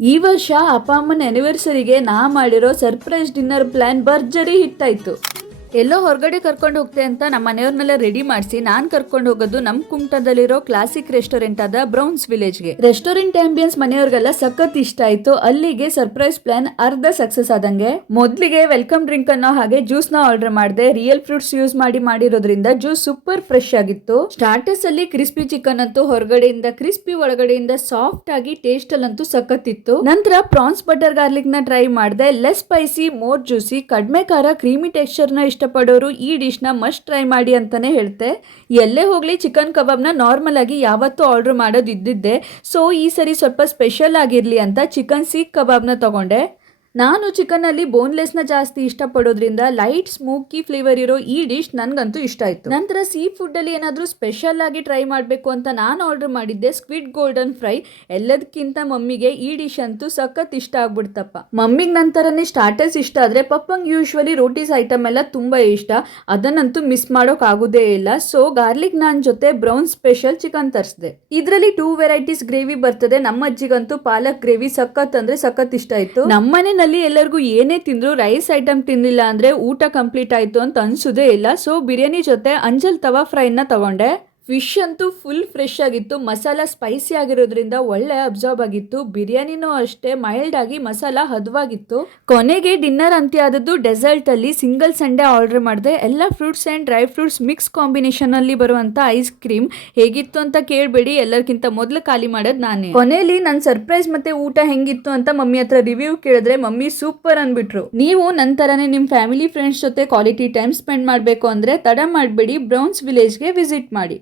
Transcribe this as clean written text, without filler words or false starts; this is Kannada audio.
ಈ ವರ್ಷ ಅಪ್ಪ ಅಮ್ಮನ ಆನಿವರ್ಸರಿಗೆ ನಾ ಮಾಡಿರೋ ಸರ್ಪ್ರೈಸ್ ಡಿನ್ನರ್ ಪ್ಲಾನ್ ಭರ್ಜರಿ ಹಿಟ್ ಆಯ್ತು. ಎಲ್ಲೋ ಹೊರಗಡೆ ಕರ್ಕೊಂಡು ಹೋಗ್ತೆ ಅಂತ ನಮ್ಮ ಮನೆಯವ್ರನ್ನೆಲ್ಲ ರೆಡಿ ಮಾಡಿಸಿ ನಾನು ಕರ್ಕೊಂಡು ಹೋಗೋದು ನಮ್ಮ ಕುಮಟದಲ್ಲಿರೋ ಕ್ಲಾಸಿಕ್ ರೆಸ್ಟೋರೆಂಟ್ ಆದ ಬ್ರೌನ್ಸ್ ವಿಲೇಜ್ಗೆ. ರೆಸ್ಟೋರೆಂಟ್ ಆಂಬಿಯನ್ಸ್ ಮನೆಯವ್ರಿಗೆಲ್ಲ ಸಖತ್ ಇಷ್ಟ ಆಯ್ತು. ಅಲ್ಲಿಗೆ ಸರ್ಪ್ರೈಸ್ ಪ್ಲಾನ್ ಅರ್ಧ ಸಕ್ಸಸ್ ಆದಂಗೆ. ಮೊದಲಿಗೆ ವೆಲ್ಕಮ್ ಡ್ರಿಂಕ್ ಅನ್ನೋ ಹಾಗೆ ಜ್ಯೂಸ್ ನ ಆರ್ಡರ್ ಮಾಡಿದೆ. ರಿಯಲ್ ಫ್ರೂಟ್ಸ್ ಯೂಸ್ ಮಾಡಿರೋದ್ರಿಂದ ಜ್ಯೂಸ್ ಸೂಪರ್ ಫ್ರೆಶ್ ಆಗಿತ್ತು. ಸ್ಟಾರ್ಟರ್ಸ್ ಅಲ್ಲಿ ಕ್ರಿಸ್ಪಿ ಚಿಕನ್ ಅಂತೂ ಹೊರಗಡೆಯಿಂದ ಕ್ರಿಸ್ಪಿ ಒಳಗಡೆಯಿಂದ ಸಾಫ್ಟ್ ಆಗಿ ಟೇಸ್ಟ್ ಅಲ್ಲಂತೂ ಸಖತ್ ಇತ್ತು. ನಂತರ ಪ್ರಾನ್ಸ್ ಬಟರ್ ಗಾರ್ಲಿಕ್ ನ ಟ್ರೈ ಮಾಡಿದೆ. ಲೆಸ್ ಸ್ಪೈಸಿ, ಮೋರ್ ಜ್ಯೂಸಿ, ಕಡಿಮೆ ಖಾರ, ಕ್ರೀಮಿ ಟೆಕ್ಸ್ಚರ್ ನ ಇಷ್ಟಪಡೋರು ಈ ಡಿಶ್ ನ ಮಸ್ಟ್ ಟ್ರೈ ಮಾಡಿ ಅಂತಾನೆ ಹೇಳ್ತೆ. ಎಲ್ಲೇ ಹೋಗ್ಲಿ ಚಿಕನ್ ಕಬಾಬ್ನ ನಾರ್ಮಲ್ ಆಗಿ ಯಾವತ್ತೂ ಆರ್ಡರ್ ಮಾಡೋದು ಇದ್ದಿದ್ದೆ. ಸೊ ಈ ಸರಿ ಸ್ವಲ್ಪ ಸ್ಪೆಷಲ್ ಆಗಿರ್ಲಿ ಅಂತ ಚಿಕನ್ ಸೀಖ್ ಕಬಾಬ್ನ ತಗೊಂಡೆ. ನಾನು ಚಿಕನ್ ಅಲ್ಲಿ ಬೋನ್ಲೆಸ್ ನ ಜಾಸ್ತಿ ಇಷ್ಟಪಡೋದ್ರಿಂದ ಲೈಟ್ ಸ್ಮೋಕಿ ಫ್ಲೇವರ್ ಇರೋ ಈ ಡಿಶ್ ನನ್ಗಂತೂ ಇಷ್ಟ ಆಯ್ತು. ನಂತರ ಸೀ ಫುಡ್ ಅಲ್ಲಿ ಏನಾದ್ರೂ ಸ್ಪೆಷಲ್ ಆಗಿ ಟ್ರೈ ಮಾಡಬೇಕು ಅಂತ ನಾನು ಆರ್ಡರ್ ಮಾಡಿದ್ದೆ ಸ್ಕ್ವಿಡ್ ಗೋಲ್ಡನ್ ಫ್ರೈ. ಎಲ್ಲದಕ್ಕಿಂತ ಮಮ್ಮಿಗೆ ಈ ಡಿಶ್ ಅಂತೂ ಸಖತ್ ಇಷ್ಟ ಆಗ್ಬಿಡ್ತಪ್ಪ. ಮಮ್ಮಿಗೆ ನಂತರನೇ ಸ್ಟಾರ್ಟರ್ಸ್ ಇಷ್ಟ ಆದ್ರೆ ಪಪ್ಪಂಗ್ ಯೂಶ್ವಲಿ ರೋಟೀಸ್ ಐಟಮ್ ಎಲ್ಲ ತುಂಬಾ ಇಷ್ಟ. ಅದನ್ನಂತೂ ಮಿಸ್ ಮಾಡೋಕ್ ಆಗುದೇ ಇಲ್ಲ. ಸೊ ಗಾರ್ಲಿಕ್ ನಾನ್ ಜೊತೆ ಬ್ರೌನ್ ಸ್ಪೆಷಲ್ ಚಿಕನ್ ತರಿಸಿದೆ. ಇದರಲ್ಲಿ 2 ವೆರೈಟೀಸ್ ಗ್ರೇವಿ ಬರ್ತದೆ. ನಮ್ಮ ಅಜ್ಜಿಗಂತೂ ಪಾಲಕ್ ಗ್ರೇವಿ ಸಖತ್ ಅಂದ್ರೆ ಸಖತ್ ಇಷ್ಟ ಆಯ್ತು. ನಮ್ಮನೆ ಎಲ್ಲರಿಗೂ ಏನೇ ತಿಂದ್ರು ರೈಸ್ ಐಟಮ್ ತಿನ್ನಿಲ್ಲ ಅಂದ್ರೆ ಊಟ ಕಂಪ್ಲೀಟ್ ಆಯ್ತು ಅಂತ ಅನ್ಸುದೇ ಇಲ್ಲ. ಸೊ ಬಿರಿಯಾನಿ ಜೊತೆ ಅಂಜಲ್ ತವಾ ಫ್ರೈನ ತಗೊಂಡೆ. ಫಿಶ್ ಅಂತೂ ಫುಲ್ ಫ್ರೆಶ್ ಆಗಿತ್ತು. ಮಸಾಲ ಸ್ಪೈಸಿ ಆಗಿರೋದ್ರಿಂದ ಒಳ್ಳೆ ಅಬ್ಸಾರ್ಬ್ ಆಗಿತ್ತು. ಬಿರಿಯಾನಿನೂ ಅಷ್ಟೇ ಮೈಲ್ಡ್ ಆಗಿ ಮಸಾಲ ಹದವಾಗಿತ್ತು. ಕೊನೆಗೆ ಡಿನ್ನರ್ ಅಂತ್ಯ ಆದದ್ದು ಡೆಸರ್ಟ್ ಅಲ್ಲಿ ಸಿಂಗಲ್ ಸಂಡೆ ಆರ್ಡರ್ ಮಾಡಿದೆ. ಎಲ್ಲ fruits and dry fruits mix combination ಅಲ್ಲಿ ಬರುವಂತ ಐಸ್ ಕ್ರೀಮ್ ಹೇಗಿತ್ತು ಅಂತ ಕೇಳಬೇಡಿ, ಎಲ್ಲರಿಗಿಂತ ಮೊದಲು ಖಾಲಿ ಮಾಡೋದು ನಾನೇ. ಕೊನೆಯಲ್ಲಿ ನನ್ನ ಸರ್ಪ್ರೈಸ್ ಮತ್ತೆ ಊಟ ಹೆಂಗಿತ್ತು ಅಂತ ಮಮ್ಮಿ ಹತ್ರ ರಿವ್ಯೂ ಕೇಳಿದ್ರೆ ಮಮ್ಮಿ ಸೂಪರ್ ಅನ್ಬಿಟ್ರು. ನೀವು ನಂತರನೇ ನಿಮ್ಮ ಫ್ಯಾಮಿಲಿ ಫ್ರೆಂಡ್ಸ್ ಜೊತೆ ಕ್ವಾಲಿಟಿ ಟೈಮ್ ಸ್ಪೆಂಡ್ ಮಾಡಬೇಕು ಅಂದ್ರೆ ತಡ ಮಾಡಬೇಡಿ, ಬ್ರೌನ್ಸ್ ವಿಲೇಜ್ಗೆ ವಿಸಿಟ್ ಮಾಡಿ.